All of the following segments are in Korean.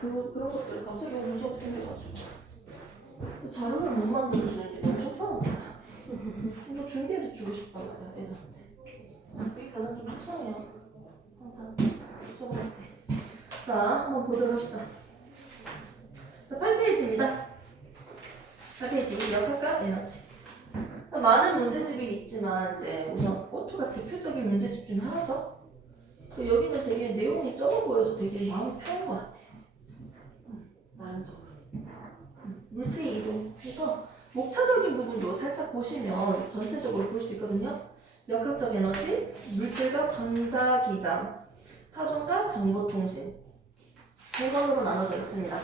그런 것들 갑자기 무서워 생겨가지고 자료를 못 만들어주는 게 너무 속상하다. 너 준비해서 주고 싶단 말이야 애들한테. 그게 가장 좀 속상해요. 항상 수업할 때. 자, 한번 보도록 합시다. 자, 8페이지입니다. 8페이지 역학과 에너지. 많은 문제집이 있지만 이제 우선 오토가 대표적인 문제집 중 하나죠. 여기는 되게 내용이 적어 보여서 되게 마음이 편한 것 같아요. 나름적으로. 물체 이동해서 목차적인 부분도 살짝 보시면 전체적으로 볼 수 있거든요. 역학적 에너지, 물질과 전자기장, 파동과 정보통신 3권으로 나눠져 있습니다.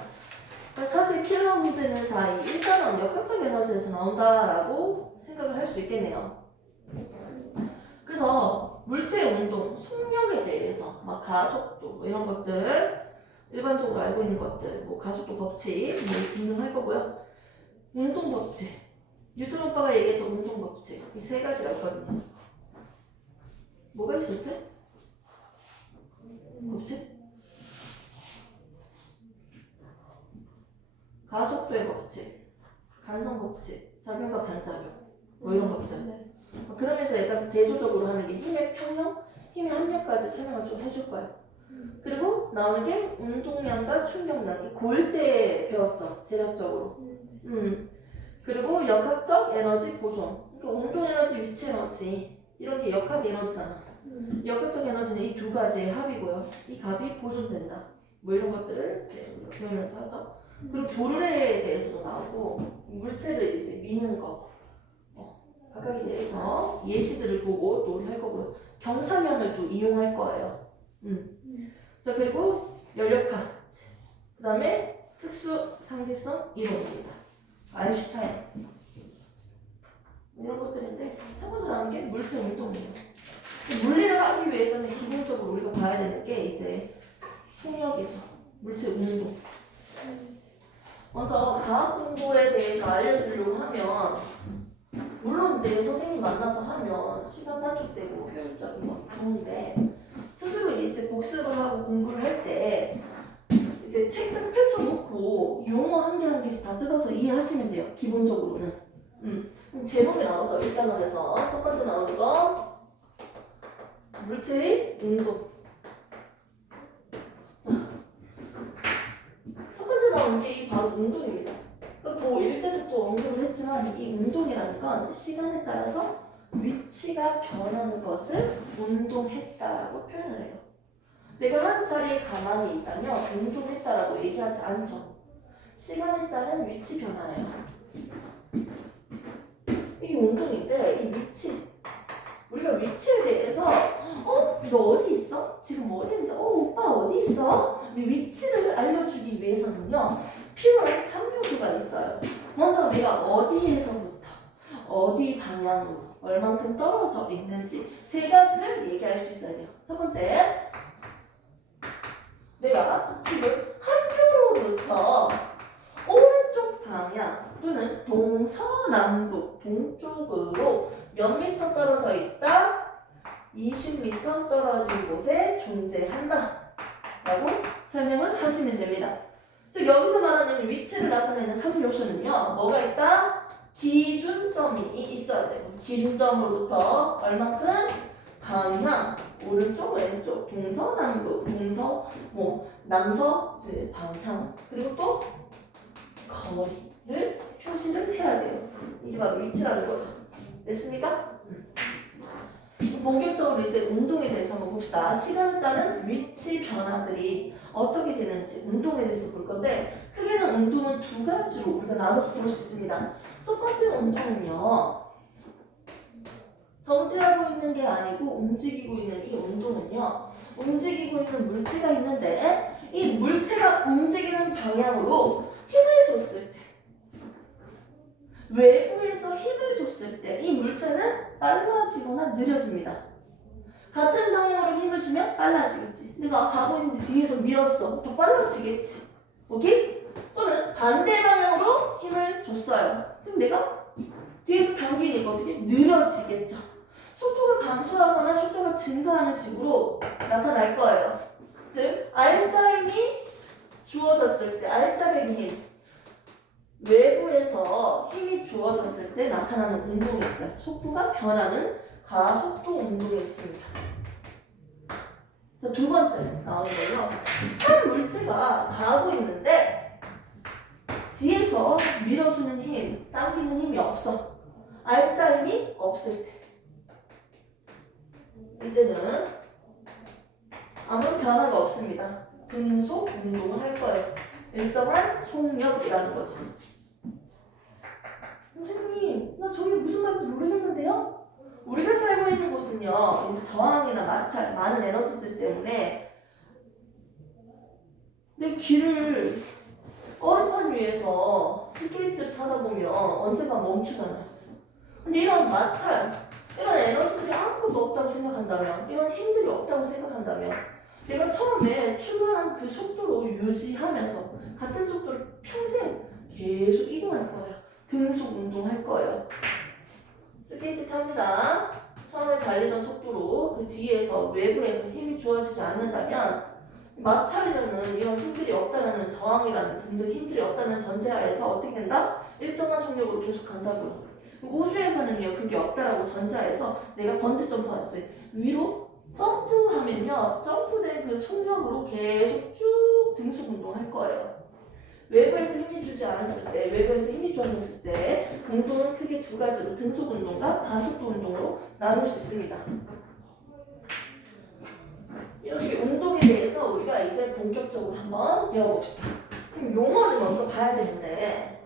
사실 필러 문제는 다 이 1단원 역학적 에너지에서 나온다라고 생각을 할 수 있겠네요. 그래서 물체의 운동, 속력에 대해서 막 가속도 뭐 이런 것들 일반적으로 알고 있는 것들, 뭐 가속도 법칙 뭐 등등 할 거고요. 운동 법칙, 뉴턴 오빠가 얘기했던 운동 법칙 이 3가지가 있거든요. 뭐가 있었지? 법칙? 가속도의 법칙, 간성 법칙, 작용과 반작용 뭐 이런 것들. 그러면서 약간 대조적으로 하는 게 힘의 평형, 힘의 합력까지 설명을 좀 해줄 거예요. 그리고 나오는 게 운동량과 충격량, 이 고1 때 배웠죠, 대략적으로. 그리고 역학적 에너지 보존, 그러니까 운동 에너지, 위치 에너지 이런 게 역학 에너지잖아. 역학적 에너지는 이 2가지의 합이고요. 이 값이 보존된다. 뭐 이런 것들을 이제 배우면서 하죠. 그리고 도르래에 대해서도 나오고 물체를 이제 미는 거 각각에 대해서 예시들을 보고 논의할 거고요. 경사면을 또 이용할 거예요. 자, 그리고 연력학, 그 다음에 특수 상대성 이론입니다. 아인슈타인 이런 것들인데 참고로 하는 게 물체 운동이에요. 물리를 하기 위해서는 기본적으로 우리가 봐야 되는 게 이제 속력이죠. 물체 운동. 먼저 과학 공부에 대해서 알려주려고 하면 물론 이제 선생님 만나서 하면 시간 단축되고 효율적인 건 좋은데 스스로 이제 복습을 하고 공부를 할 때 이제 책을 펼쳐놓고 용어 한 개 한 개씩 다 뜯어서 이해하시면 돼요. 기본적으로는. 제목이 나오죠. 1단원에서 첫 번째 나오는 거 물체의 운동. 자, 첫 번째 나오는 게 바로 운동입니다. 고1 때도 또 언급을 했지만 이 운동이라는 건 시간에 따라서 위치가 변하는 것을 운동했다라고 표현을 해요. 내가 한 자리에 가만히 있다면 운동했다라고 얘기하지 않죠. 시간에 따른 위치 변화예요. 이게 운동인데 이 위치, 우리가 위치에 대해서 너 어디 있어? 지금 어디 있는데? 오빠 어디 있어? 이 위치를 알려주기 위해서는요 필요한 3요소가 있어요. 먼저 내가 어디에서부터 어디 방향으로 얼만큼 떨어져 있는지 3가지를 얘기할 수 있어야 돼요. 첫 번째, 내가 지금 학교로부터 오른쪽 방향 또는 동서남북 동쪽으로 몇 미터 떨어져 있다? 20m 떨어진 곳에 존재한다 라고 설명을 하시면 됩니다. 즉 여기서 말하는 위치를 나타내는 3요소는요 뭐가 있다? 기준점이 있어야 돼요. 기준점으로부터 얼만큼? 방향, 오른쪽, 왼쪽, 동서남북, 남서, 방향, 그리고 또 거리를 표시를 해야 돼요. 이게 바로 위치라는 거죠. 됐습니까? 본격적으로 이제 운동에 대해서 한번 봅시다. 시간에 따른 위치 변화들이 어떻게 되는지 운동에 대해서 볼 건데 크게는 운동은 2가지로 우리가 나눠서 볼 수 있습니다. 첫 번째 운동은요. 정지하고 있는 게 아니고 움직이고 있는 이 운동은요. 움직이고 있는 물체가 있는데 이 물체가 움직이는 방향으로 힘을 줬을 때 외부에서 힘을 줬을 때 이 물체는 빨라지거나 느려집니다. 같은 방향으로 힘을 주면 빨라지겠지. 내가 가고 있는데 뒤에서 밀었어. 더 빨라지겠지. 오케이? 또는 반대 방향으로 힘을 줬어요. 그럼 내가 뒤에서 당기니까 어떻게? 느려지겠죠. 속도가 감소하거나 속도가 증가하는 식으로 나타날 거예요. 즉, R자임이 주 주어졌을 때 알짜배기 힘. 외부에서 힘이 주어졌을 때 나타나는 운동이 있어요. 속도가 변하는 가속도 운동이 있습니다. 자, 두 번째 나오는 거요. 한 물체가 가고 있는데 뒤에서 밀어주는 힘, 당기는 힘이 없어. 알짜 힘이 없을 때. 이때는 아무 변화가 없습니다. 등속 운동을 할 거예요. 일정한 속력이라는 거죠. 선생님, 나 저게 무슨 말인지 모르겠는데요? 우리가 살고 있는 곳은요, 이제 저항이나 마찰, 많은 에너지들 때문에 내 길을 얼음판 위에서 스케이트를 타다 보면 언젠가 멈추잖아요. 근데 이런 마찰, 이런 에너지들이 아무것도 없다고 생각한다면, 이런 힘들이 없다고 생각한다면, 내가 처음에 출발한 그 속도로 유지하면서 같은 속도를 평생 계속 이동할 거예요. 등속 운동할 거예요. 스케이트 탑니다. 처음에 달리던 속도로 그 뒤에서 외부에서 힘이 주어지지 않는다면 마찰이라는 이런 힘들이 없다는 저항이라는 등등 힘들이 없다는 전제하에서 어떻게 된다? 일정한 속력으로 계속 간다고요. 우주에서는요 그게 없다라고 전제하에서 내가 번지 점프하지 위로 점프하면요 점프된 그 속력으로 계속 쭉 등속 운동할 거예요. 외부에서 힘이 주지 않았을 때, 외부에서 힘이 주어졌을 때 운동은 크게 두 가지로 등속 운동과 가속도 운동으로 나눌 수 있습니다. 이렇게 운동에 대해서 우리가 이제 본격적으로 한번 배워봅시다. 그럼 용어를 먼저 봐야 되는데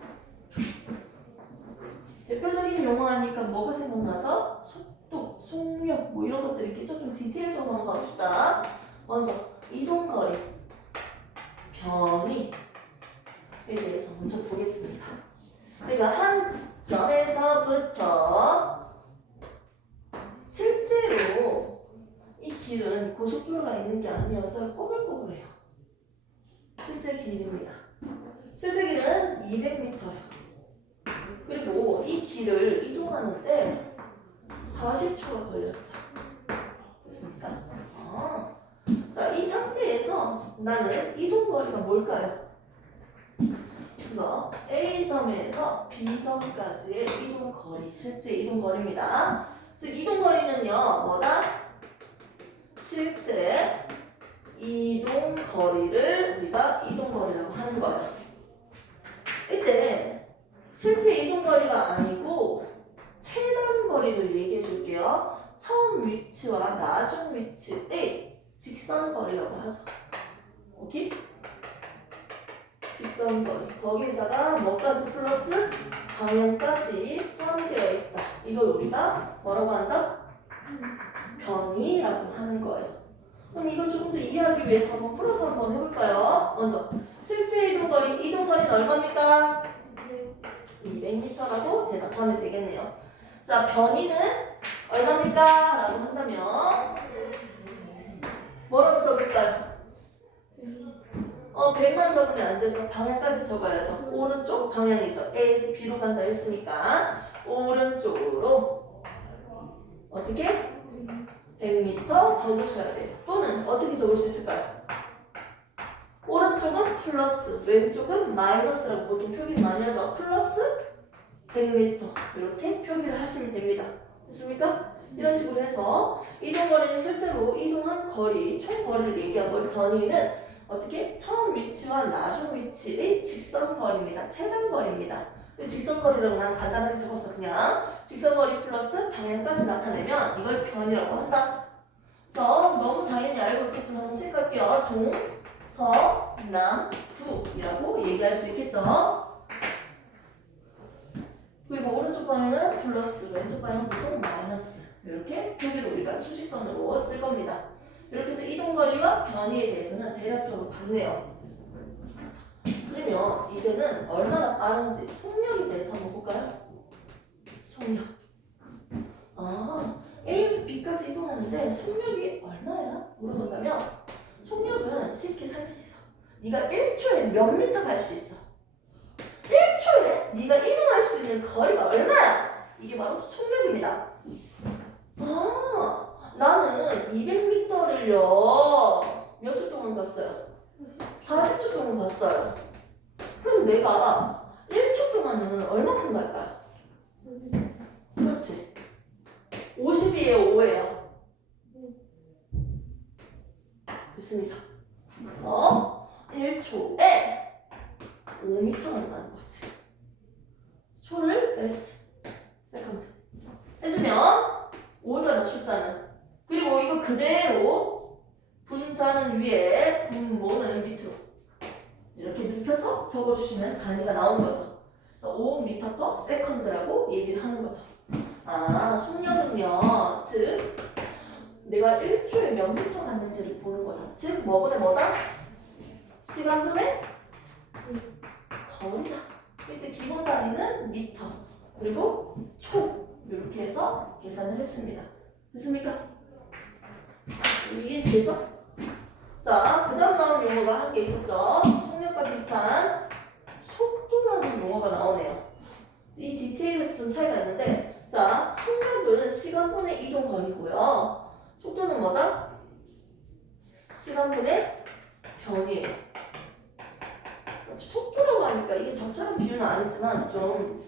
대표적인 용어 하니까 뭐가 생각나죠? 속도, 속력 뭐 이런 것들 있겠죠? 좀 디테일적으로 한번 가봅시다. 먼저 이동거리, 변이 에 대해서 먼저 보겠습니다. 그러니까 한 점에서부터 실제로 이 길은 고속도로가 있는 게 아니어서 꼬불꼬불해요. 실제 길입니다. 실제 길은 200m예요. 그리고 이 길을 이동하는데 40초가 걸렸어요. 됐습니까? 자, 이 상태에서 나는 이동거리가 뭘까요? 그래서 A점에서 B점까지의 이동거리, 실제 이동거리입니다. 즉 이동거리는요, 뭐다? 실제 이동거리를 우리가 이동거리라고 하는 거예요. 이때 실제 이동거리가 아니고 체단거리를 얘기해 줄게요. 처음 위치와 나중 위치의 직선거리라고 하죠. 오케이? 직선거리. 거기에다가 뭐까지 플러스 방향까지 포함되어 있다. 이걸 우리가 뭐라고 한다? 변이라고 하는 거예요. 그럼 이걸 조금 더 이해하기 위해서 한번 풀어서 한번 해볼까요? 먼저 실제 이동거리, 이동거리는 얼마입니까? 200m라고 대답하면 되겠네요. 자, 변이는 얼마입니까? 라고 한다면 뭐라고 적을까요? 100만 적으면 안 되죠. 방향까지 적어야죠. 오른쪽 방향이죠. A에서 B로 간다 했으니까 오른쪽으로 어떻게? 100m 적으셔야 돼요. 또는 어떻게 적을 수 있을까요? 오른쪽은 플러스, 왼쪽은 마이너스라고 보통 표기를 많이 하죠. 플러스 100m 이렇게 표기를 하시면 됩니다. 됐습니까? 이런 식으로 해서 이동거리는 실제로 이동한 거리, 총 거리를 얘기하고 변이는 어떻게? 처음 위치와 나중 위치의 직선거리입니다. 체단거리입니다. 직선거리라고 난 간단하게 적었어. 그냥 직선거리 플러스 방향까지 나타내면 이걸 변이라고 한다. 그래서 너무 당연히 알고 있겠지만 한번 체크할게요. 동, 서, 남, 북이라고 얘기할 수 있겠죠. 그리고 오른쪽 방향은 플러스, 왼쪽 방향은 보통 마이너스. 이렇게 표기를 우리가 수직선으로 쓸 겁니다. 이렇게 해서 이동거리와 변이에 대해서는 대략적으로 봤네요. 그러면 이제는 얼마나 빠른지 속력에 대해서 한번 볼까요? 속력. A에서 B까지 이동하는데 속력이 얼마야? 물어본다면 속력은 쉽게 설명해서 네가 1초에 몇 미터 갈 수 있어? 1초에 네가 이동할 수 있는 거리가 얼마야? 이게 바로 속력입니다. 나는 200m를요 몇 초 동안 갔어요? 40초 동안 갔어요. 그럼 내가 1초 동안은 얼마큼 갈까요? 그렇지. 50이에요, 5예요? 됐습니다. 그래서 1초에 5m 간다는 거지. 초를 S 세컨드 해주면 5잖아, 숫자는. 그리고 이거 그대로 분자는 위에, 분모는 밑으로 이렇게 눕혀서 적어주시면 단위가 나온 거죠. 그래서 5m/s라고 얘기를 하는 거죠. 아, 속력은요, 즉 내가 1초에 몇 미터 갔는지를 보는 거다. 즉 뭐분의 뭐다? 시간분의 거리다. 이때 기본 단위는 미터, 그리고 초 이렇게 해서 계산을 했습니다. 됐습니까? 이해되죠? 자, 그 다음 나온 용어가 한 개 있었죠. 속력과 비슷한 속도라는 용어가 나오네요. 이 디테일에서 좀 차이가 있는데, 자, 속력은 시간분의 이동거리고요. 속도는 뭐다? 시간분의 변이에요. 속도라고 하니까 이게 적절한 비유는 아니지만 좀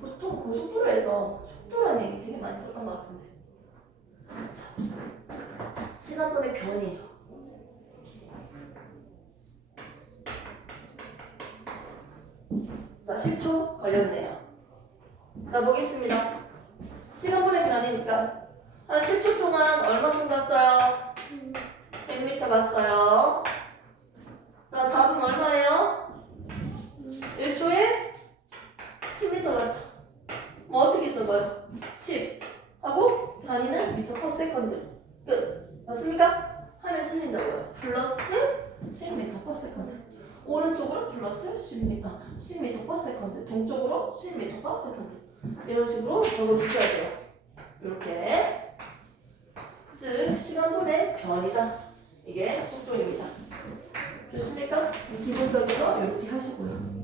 보통 고속도로 에서 속도라는 얘기 되게 많이 썼던 것 같은데. 자, 시간분의 변이에요. 자, 10초 걸렸네요. 자, 보겠습니다. 시간분의 변이니까 한 10초 동안 얼마큼 갔어요? 100m 갔어요. 자, 답은 얼마예요? 1초에 10m 갔죠. 뭐 어떻게 적어요? 10 하고 단위는 m/s. 끝. 맞습니까? 하면 틀린다고요. 플러스 10m/s. 오른쪽으로 플러스 10m/s. 동쪽으로 10m/s. 이런 식으로 적어주셔야 돼요. 이렇게. 즉 시간분의 변이다. 이게 속도입니다. 좋습니까? 기본적인 거 이렇게 하시고요.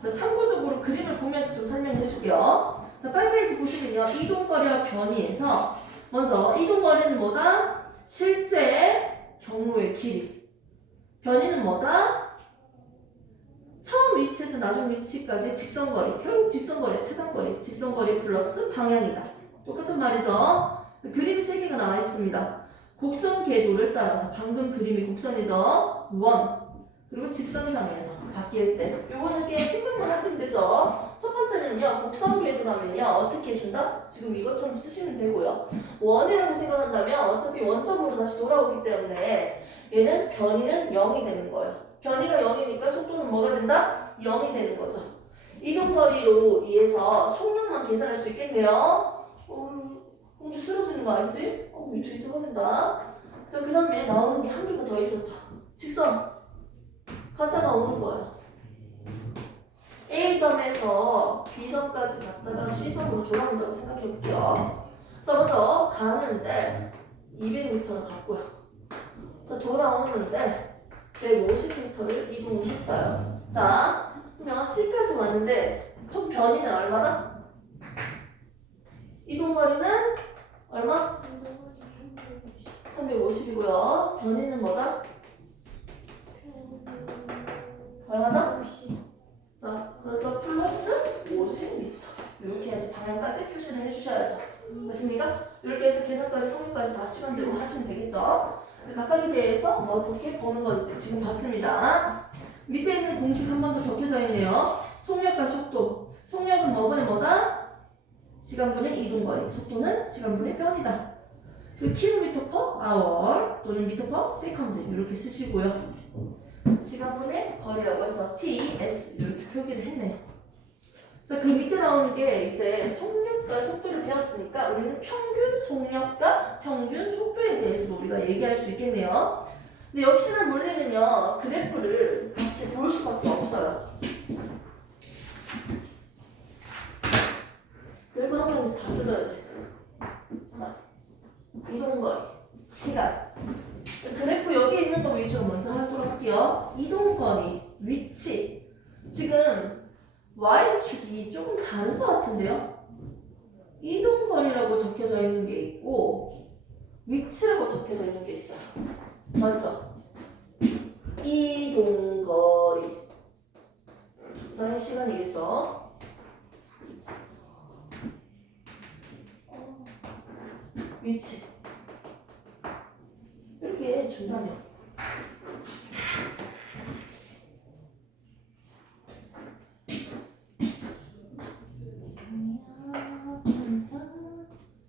자, 참고적으로 그림을 보면서 좀 설명해 줄게요. 자, 8페이지 보시면요. 이동거리와 변이에서 먼저 이동거리는 뭐다? 실제 경로의 길이. 변이는 뭐다? 처음 위치에서 나중 위치까지 직선거리. 결국 직선거리의 최단거리. 직선거리 플러스 방향이다. 똑같은 말이죠. 그림이 3개가 나와 있습니다. 곡선 궤도를 따라서, 방금 그림이 곡선이죠. 원. 그리고 직선상에서 바뀔 때 요거는 이렇게 생각만 하시면 되죠. 첫 번째는요, 곡선 궤도라면요 어떻게 해준다? 지금 이것처럼 쓰시면 되고요. 원이라고 생각한다면 어차피 원점으로 다시 돌아오기 때문에 얘는 변이는 0이 되는 거예요. 변이가 0이니까 속도는 뭐가 된다? 0이 되는 거죠. 이동거리로 의해서 속력만 계산할 수 있겠네요. 공주 쓰러지는 거 알지? 밑에 들어간다. 자, 그 다음에 나오는 게 한 개가 더 있었죠. 직선. 갔다가 오는 거예요. A점에서 B점까지 갔다가 C점으로 돌아온다고 생각해 볼게요. 자, 먼저 가는데 200m는 갔고요. 자, 돌아오는데 150m를 이동했어요. 자, 그러면 C까지 왔는데 총 변이는 얼마다? 이동거리는 얼마? 350이고요. 변이는 뭐다? 얼마다? 자, 그렇죠. 플러스 50m. 이렇게 해서 방향까지 표시를 해주셔야죠. 됐습니까? 이렇게 해서 계산까지 속력까지 다 시간대로 하시면 되겠죠. 각각에 대해서 어떻게 보는 건지 지금 봤습니다. 밑에 있는 공식 한 번 더 적혀져 있네요. 속력과 속도. 속력은 뭐분의 뭐다? 시간분의 이동거리. 속도는 시간분의 변이다. 그 km/h 또는 m/s 이렇게 쓰시고요. 시간분의 거리라고 해서 ts 이렇게 표기를 했네요. 자, 그 밑에 나오는 게 이제 속력과 속도를 배웠으니까 우리는 평균 속력과 평균 속도에 대해서도 우리가 얘기할 수 있겠네요. 근데 역시나 물리는요, 그래프를 같이 볼 수밖에 없어요. 그리고 한 번에서 다 뜯어야 돼. 자, 이동거리, 시간. 그래프 여기 있는 거 위주로 먼저 하도록 할게요. 이동거리, 위치. 지금 Y축이 조금 다른 것 같은데요? 이동거리라고 적혀져 있는 게 있고 위치라고 적혀져 있는 게 있어요. 맞죠? 이동거리. 당연히 시간이겠죠. 위치. 이렇게 준다면.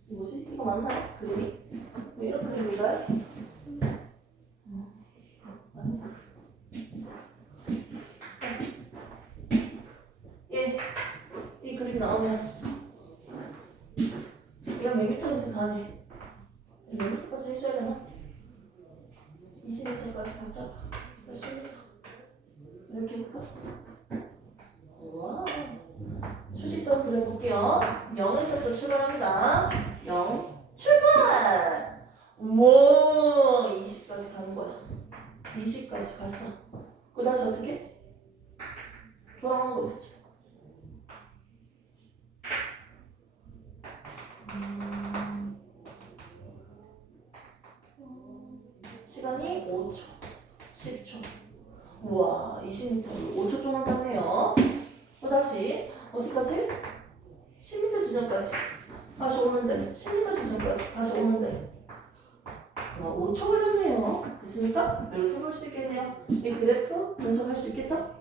뭐지? 이거 맞나요? 그림이? 왜 이런 그림인가요? 예, 이 그림 나오면 얘가 몇 미터인지 가네. 몇 미터까지 해줘야 되나? 20미터까지 갔다가 10미터 이렇게 해볼까? 우와, 수식선 그려볼게요. 0에서부터 출발합니다. 0 출발! 우와, 20까지 가는 거야. 20까지 갔어. 그 다시 어떻게? 돌아오는 거겠지. 시간이 5초, 10초. 우와, 20m를 5초 동안 갔네요. 또 다시 어디까지? 10m 지점까지 다시 오는데 10m 지점까지 다시 오는데 5초 걸렸네요. 됐습니까? 이렇게 볼 수 있겠네요. 이 그래프 분석할 수 있겠죠?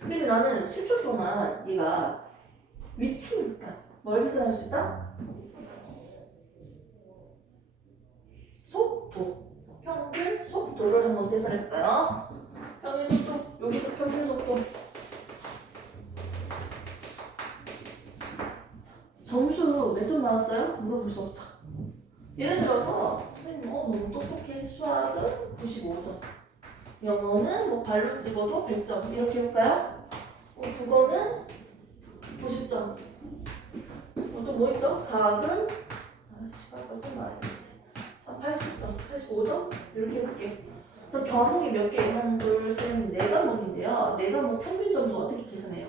그리고 나는 10초 동안 얘가 위치니까 뭘 계산할 수 있다? 속도, 평균 속도를 한번 계산해볼까요? 평균 속도, 여기서 평균 속도 점수 몇 점 나왔어요? 물어볼 수 없죠. 예를 들어서 선생님 너무 똑똑해. 수학은 95점, 영어는 뭐 발로 찍어도 100점 이렇게 해볼까요? 국어는 90점. 또 뭐 있죠? 과학은 시간 좀 많이 한 80점, 85점 이렇게 해볼게요. 저 과목이 몇 개? 한, 둘, 셋, 네 과목인데요. 네 과목 평균 점수 어떻게 계산해요?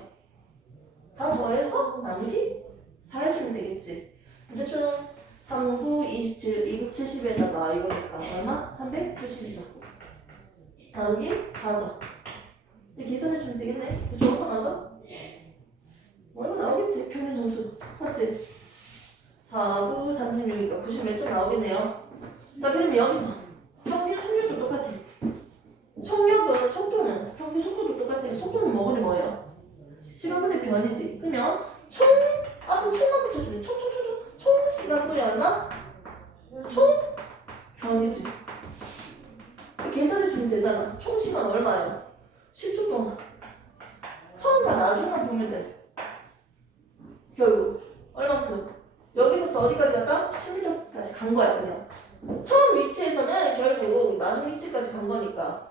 다 더해서 나누기 4 해주면 되겠지. 이제 총 3, 9, 27, 270에다가 이거니까 얼마? 370이죠. 나누기 4죠. 이제 계산해주면 되겠네. 좋은 거 맞아? 얼마 나오겠지? 평균 점수. 맞지? 4, 9, 36이니까 90 몇 점 나오겠네요. 자, 그러면 여기서 평균 속력도 똑같아. 속력은, 속도는, 평균 속도도 똑같아요. 속도는 뭐예요? 시간분의 변이지. 그러면 총, 그럼 총만 붙여주면 총 시간분이 얼마? 총 변이지. 계산해주면 되잖아. 총 시간 얼마예요? 10초 동안. 처음과 나중만 보면 돼. 결국 얼만큼? 여기서부터 어디까지 갔다? 10m까지 간 거야 그냥. 처음 위치에서는 결국 나중 위치까지 간 거니까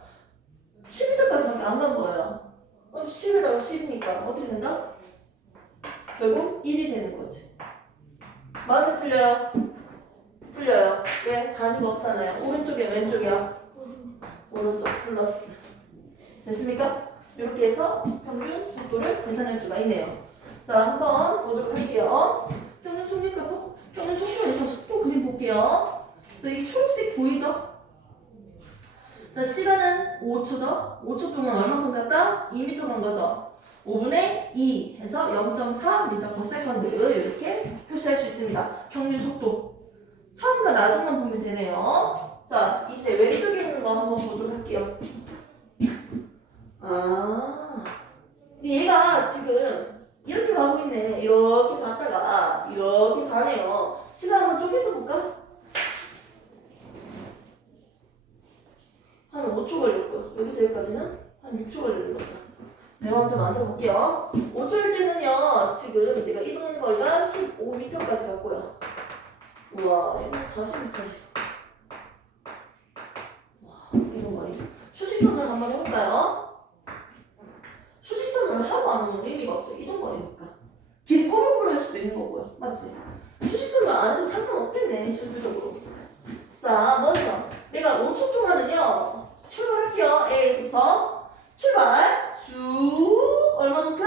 10m까지밖에 안 간 거예요. 그럼 10에다가 10이니까 어떻게 된다? 결국 1이 되는 거지. 맞아, 틀려요? 틀려요. 왜? 단위가 없잖아요. 오른쪽에 왼쪽이야. 오른쪽 플러스. 됐습니까? 이렇게 해서 평균 속도를 계산할 수가 있네요. 자, 한번 보도록 할게요. 평균 속력하고 평균 속도에서 속도 그림 볼게요. 자, 이 초록색 보이죠? 자, 시간은 5초죠? 5초 동안 얼마큼 갔다? 2m 간 거죠? 5분의 2 해서 0.4m/s 이렇게 표시할 수 있습니다. 평균 속도. 처음과 나중만 보면 되네요. 자, 이제 왼쪽에 있는 거 한번 보도록 할게요. 얘가 지금 이렇게 가고 있네. 이렇게 갔다가 이렇게 가네요. 시간 한번 쪼개서 볼까? 한 5초 걸렸고요. 여기서 여기까지는 한 6초 걸리는 거죠. 내 마음대로 만들어 볼게요. 5초일 때는요, 지금 내가 이동하는 거리가 15m까지 갔고요. 우와, 얘는 40m네. 와, 이동 거리. 수직선을 한번 해볼까요? 수직선을 하고 안 하면 의미가 없죠. 이동 거리니까. 길 꼬물꼬물 할 수도 있는 거고요. 맞지? 수직선을 안 해도 상관없겠네, 실질적으로. 자, 먼저 내가 5초 동안은요, 출발할게요. A에서부터 출발. 쑥 얼마만큼?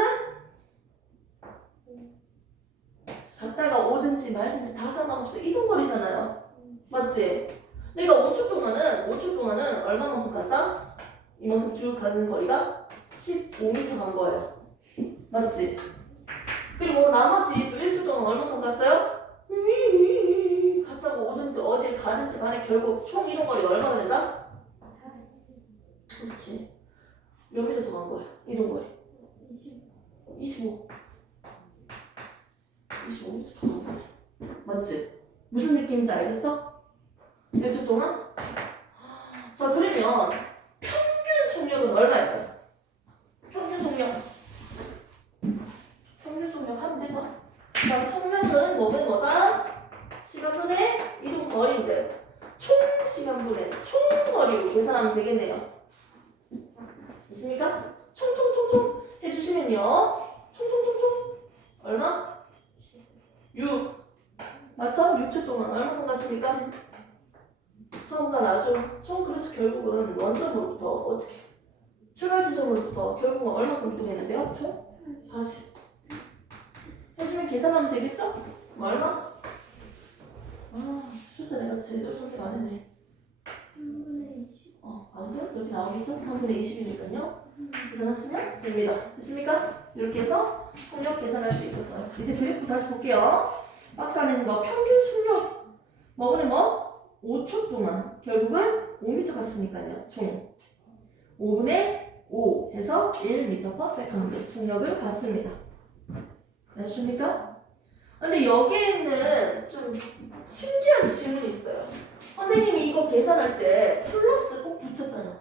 갔다가 오든지 말든지 다 상관없어. 이동거리잖아요. 맞지? 내가 5초 동안은 얼마만큼 갔다? 이만큼 쭉 가는 거리가 15m 간 거예요. 맞지? 그리고 나머지 또 1초 동안 얼마큼 갔어요? 갔다고 오든지 어딜 가든지 간에 결국 총 이동 거리가 얼마나 된다? 그렇지. 몇 미터 더 간 거야? 이동 거리. 25. 25m 더 간 거야. 맞지? 무슨 느낌인지 알겠어? 1초 동안? 자, 그러면 평균 속력은 얼마일까요? 평균 속력. 평균 속력 하면 되죠? 자, 속력은 뭐다? 시간분의 이동 거리인데 총 시간분의 총 거리로 계산하면 되겠네요. 있습니까? 총총총총 해주시면요. 총총총총 얼마? 6. 맞죠? 6초 동안 얼마큼 갔습니까? 처음과 나중. 그래서 결국은 원점으로부터 어떻게? 출발 지점으로부터 결국은 얼마큼 이동했는데요? 총? 40. 해주면 계산하면 되겠죠? 얼마? 숫자 내가 제대로 선택 안 했네. 3분의 20. 안 돼요? 이렇게 나오겠죠? 3분의 20이니까요. 계산하시면 됩니다. 됐습니까? 이렇게 해서 속력 계산할 수 있었어요. 이제 그래프 다시 볼게요. 박스 안에 있는 거 평균 속력. 뭐는 뭐? 5초 동안. 결국은 5m 갔으니까요. 총 5분의 5 해서 1m/s 속력을 봤습니다. 아십니까? 근데 여기에는 좀 신기한 질문이 있어요. 선생님이 이거 계산할 때 플러스 꼭 붙였잖아.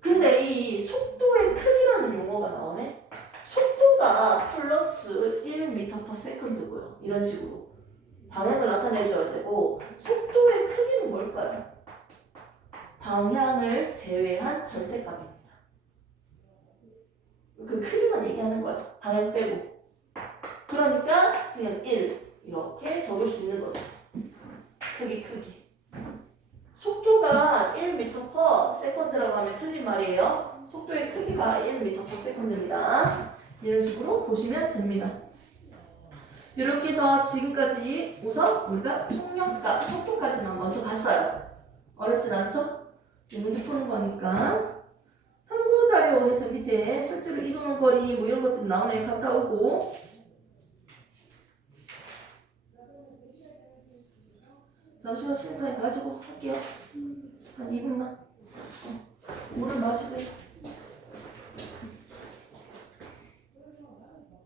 근데 이 속도의 크기라는 용어가 나오네. 속도가 플러스 1m/s고요. 이런 식으로 방향을 나타내줘야 되고 속도의 크기는 뭘까요? 방향을 제외한 절대값입니다. 그 크기만 얘기하는 거야. 방향 빼고. 그러니까 그냥 1 이렇게 적을 수 있는 거지. 크기. 속도가 1m/s라고 하면 틀린 말이에요. 속도의 크기가 1m/s입니다. 이런 식으로 보시면 됩니다. 이렇게 해서 지금까지 우선 우리가 속력과 속도까지만 먼저 봤어요. 어렵진 않죠? 문제 푸는 거니까. 참고자료 해서 밑에 실제로 이동한 거리 뭐 이런 것들 나오네. 갔다 오고. 잠시만 시간 타임 가지고 할게요. 한 2분만. 물을 마시고.